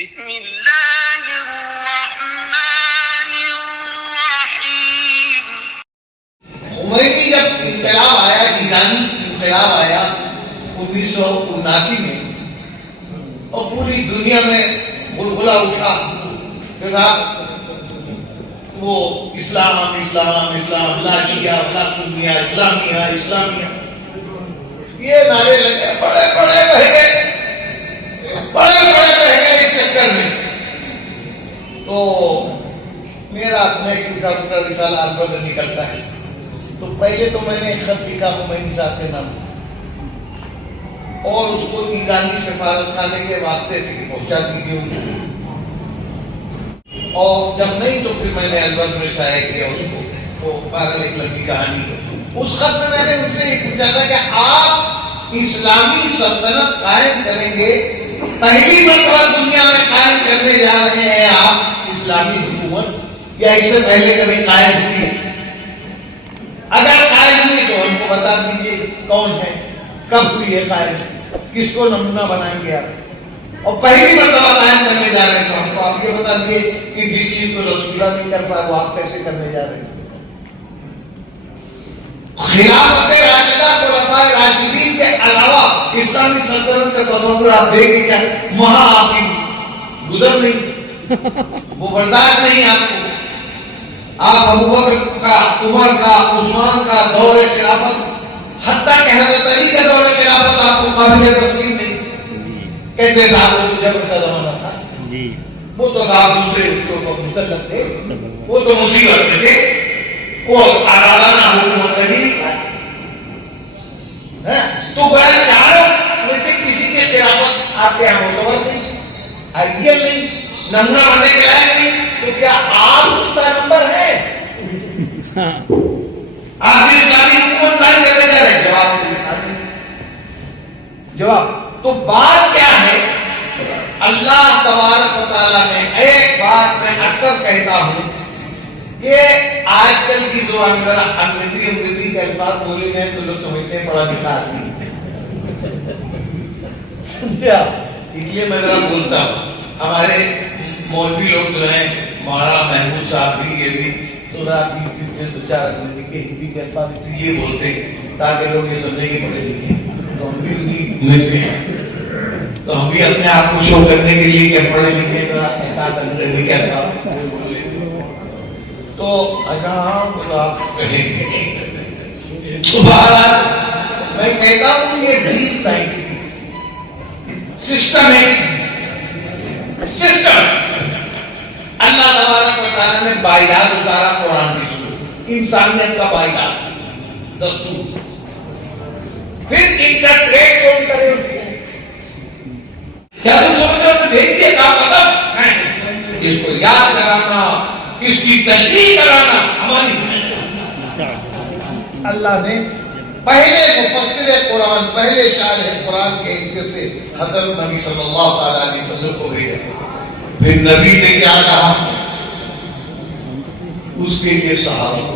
بسم اللہ الرحمن الرحیم۔ خمینی جب انقلاب آیا، ایرانی انقلاب آیا 1979 میں، اور پوری دنیا میں غلغلہ اٹھا کہ وہ اسلام لا شیعہ لا سنیہ، اسلامیہ یہ نعرے لگے، بڑے بہہ گئے اس چکر میں۔ تو میرا اپنا ٹوٹا رسالہ البدر نکلتا ہے، تو پہلے تو میں نے ایک خط لکھا خمینی صاحب کے نام اور اس کو ایرانی سفارت خانے کے واسطے سے پہنچا دیجیے، اور جب نہیں تو پھر میں نے البدر میں شائع کیا اس کو۔ تو بہرحال ایک لمبی کہانی ہے۔ اس خط میں نے ان سے یہ پوچھا تھا کہ آپ اسلامی سلطنت قائم کریں گے، پہلی مرتبہ دنیا میں قائم کرنے جا رہے ہیں آپ اسلامی حکومت، یا اس سے پہلے کبھی قائم ہوئی ہے؟ اگر قائم ہوئی تو ہم کو بتا دیجیے کون ہے، کب ہوئی ہے قائم، کس کو نمونہ بنائیں گے آپ، اور پہلی مرتبہ قائم کرنے جا رہے ہیں تو ہم کو آپ یہ بتا دیجیے کہ جس چیز کو رسول اللہ نہیں کر پائے وہ آپ کیسے کرنے جا رہے ہیں۔ خلافت راشدہ خلفائے راشدین کے علاوہ اسلامی سلطنت کا تصور آپ دیکھیں کیا وہاں آپ کی گزر نہیں، وہ برداشت نہیں آپ کو۔ آپ ابوبکر کا، عمر کا، عثمان کا دور خلافت، حتیٰ کہ حضرت علی کا دور خلافت آپ کو قابل تسلیم نہیں۔ کہتے ہیں آپ کو جبر کا زمانہ تھا، وہ تو آپ دوسرے مسلط تھے، وہ تو مصیبت میں تھے، وہ عادلانہ حکومت نہیں تھا۔ تو گویا چاروں میں سے کسی کے خلافت آپ کے یہاں معتبر نہیں، آئیڈیل نہیں، نمونہ بننے کے لائق نہیں، تو کیا آپ اس پیغمبر ہیں؟ آپ اسلامی حکومت قائم کرنے جا رہے ہیں؟ جواب تو بات کیا ہے؟ اللہ تبارک و تعالیٰ نے ایک بات میں اکثر کہتا ہوں، یہ آج کل کی زبان ذرا انگریزی کے الفاظ بولے گئے تو لوگ سمجھتے ہیں پڑھا لکھا آدمی، سمجھا؟ اس لیے میں ذرا بولتا ہوں۔ ہمارے مولوی لوگ جو ہیں، مولانا محمود صاحب بھی، یہ بھی تو دو چار ہندی کے الفاظ یہ بولتے ہیں تاکہ لوگ یہ سمجھیں کہ پڑھے لکھے، تو ہم بھی انہیں میں سے ہیں۔ تو ہم بھی اپنے آپ کو شو کرنے کے لیے کہ پڑھے لکھے کا احساس انگریزی کے الفاظ تو اجاں آپ کہیں گے۔ تو بہرحال میں کہتا ہوں یہ ڈیپ سائنٹیفک سسٹمیٹک سسٹم اللہ تبارک و تعالیٰ نے بائیداد اتارا قرآن کی صورت، انسانیت کا بائیداد دستور، پھر انٹرپریٹ کون کرے اس کو؟ کیا تم سمجھو کہ بھیج کے کام ختم؟ اس کو یاد کرانا، اس کی تشریح کرانا ہماری اللہ نے پہلے مفسر قرآن، پہلے شارح قرآن کے حصے سے حضرت نبی صلی اللہ تعالی علیہ وسلم کو بھیجا۔ پھر نبی نے کیا کہا؟ اس کے لیے صحابہ کو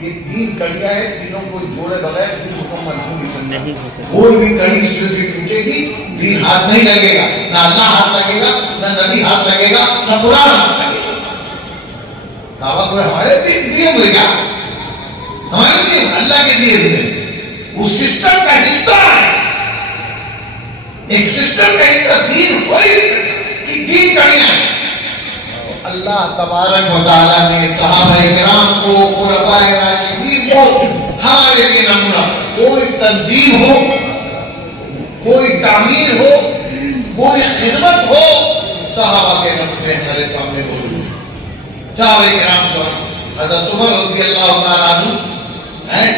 یہ دین کڑیا ہے، دینوں کو جوڑے بغیر دین مکمل نہیں ہو سکتا۔ کوئی بھی کڑی اس میں سے ٹوٹے گی، دین ہاتھ نہیں لگے گا، نہ اللہ ہاتھ لگے گا، نہ نبی ہاتھ لگے گا، نہ قرآن ہاتھ لگے گا۔ کہا کوئی ہمارے دیے ہوئے کیا؟ ہمارے دیے اللہ کے دیے ہوئے، وہ سسٹم کا حصہ ہے، ایک سسٹم کا حصہ دین ہوئی کہ دین کڑیاں ہیں۔ اللہ تبارک و تعالیٰ نے صحابہ کرام کو، خلفائے راشدین کو ہمارے لیے نمونہ، کوئی تنظیم ہو، کوئی تعمیر ہو، کوئی خدمت ہو، صحابہ کے نمونے ہمارے سامنے موجود ہیں۔ صحابہ کرام کو حضرت عمر رضی اللہ تعالیٰ عنہ ہیں،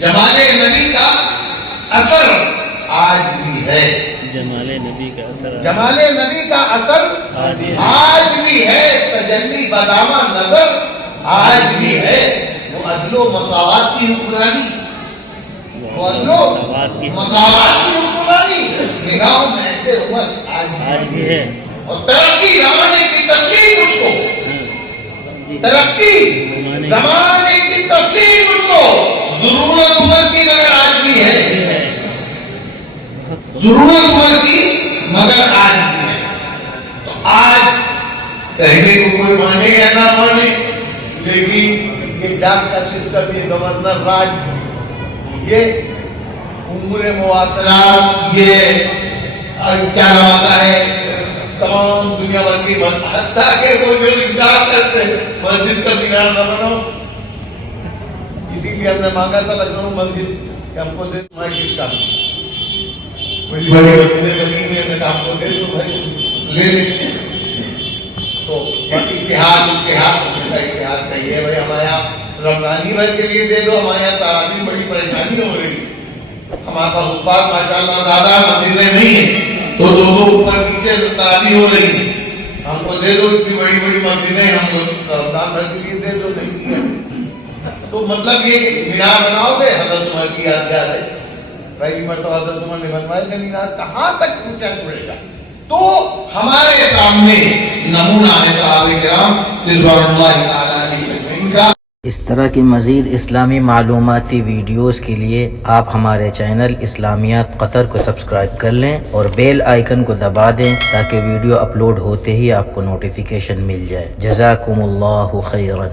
جمال نبی کا اثر آج بھی ہے، جمال نبی کا اثر آج بھی ہے، تجلی بدامہ نظر آج بھی ہے، وہ عدل و مساوات کی حکمرانی، وہ عدل و مساوات کی حکمرانی نگاہوں میں عہد عمر آج بھی ہے، اور ترقی زمانے کی تسلیم اس کو، ترقی زمانے کی تسلیم اس کو، ضرورت عمر کی مگر آج بھی ہے، ضرورت عمر کی مگر آج بھی ہے۔ کہنے کو کوئی مانے یا نہ مانے، لیکن یہ ڈاک کا سسٹم، یہ گورنر راج، یہ امور مواصلات، یہ کیا نواتا ہے تمام دنیا بھر کی حتیٰ کہ وہ جو انکار کرتے مسجد کا مینار نہ بناؤ، اسی لیے ہم نے مانگا تھا لکھنؤ مسجد کہ ہم کو دے، تمہاری کس کا بڑی بڑی زمین میں آپ کو دے تو بھائی لے لیں۔ تو اتحاد اتحاد کا یہ بھائی ہمارے یہاں رمضانی بھر کے لیے دے دو، ہمارے یہاں تراویح بڑی پریشانی ہو رہی ہے، ہمارے پاس حفاظ ماشاء اللہ زیادہ مسجدیں نہیں ہیں تو دو اوپر نیچے تراویح ہو رہی ہے، ہم کو دے دو اتنی بڑی بڑی مسجدیں، ہم رمضان بھر کے لیے دے دو، نہیں دیا۔ تو مطلب یہ کہ مینار بناؤ گے، حضرت عمر کی یادگار ہے، پہلی مرتبہ حضرت عمر نے بنوایا کہ مینار کہاں تک پہنچا چھوڑے گا۔ تو ہمارے سامنے نمونہ ہے صحابہ کرام رضوان اللہ تعالیٰ علیہم کا۔ اس طرح کی مزید اسلامی معلوماتی ویڈیوز کے لیے آپ ہمارے چینل اسلامیات قطر کو سبسکرائب کر لیں اور بیل آئیکن کو دبا دیں تاکہ ویڈیو اپلوڈ ہوتے ہی آپ کو نوٹیفیکیشن مل جائے۔ جزاکم اللہ خیرا۔